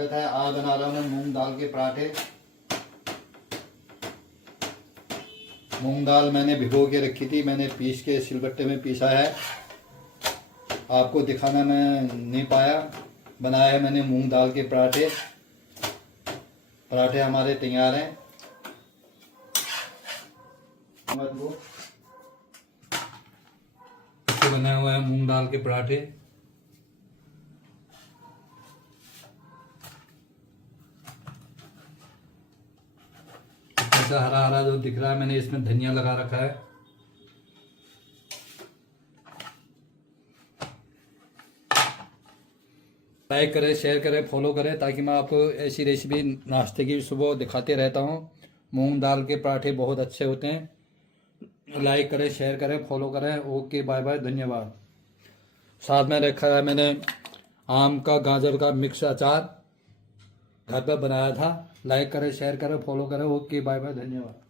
है। आज बना रहा हूँ मैं मूंग दाल के पराठे। मूंग दाल मैंने भिगो के रखी थी, मैंने पीस के सिलबट्टे में पीसा है। आपको दिखाना मैं नहीं पाया। बनाया है मैंने मूंग दाल के पराठे। पराठे हमारे तैयार हैं। बनाया हुआ है मूंग दाल के पराठे। ऐसा हरा हरा जो दिख रहा है, मैंने इसमें धनिया लगा रखा है। लाइक करें, शेयर करें, फॉलो करें, ताकि मैं आपको ऐसी रेसिपी नाश्ते की सुबह दिखाते रहता हूँ। मूंग दाल के पराठे बहुत अच्छे होते हैं। लाइक करें, शेयर करें, फॉलो करें। ओके, बाय बाय, धन्यवाद। साथ में रखा है मैंने आम का गाजर का मिक्स अचार, घर पर बनाया था। लाइक करें, शेयर करें, फॉलो करें। ओके, बाय बाय, धन्यवाद।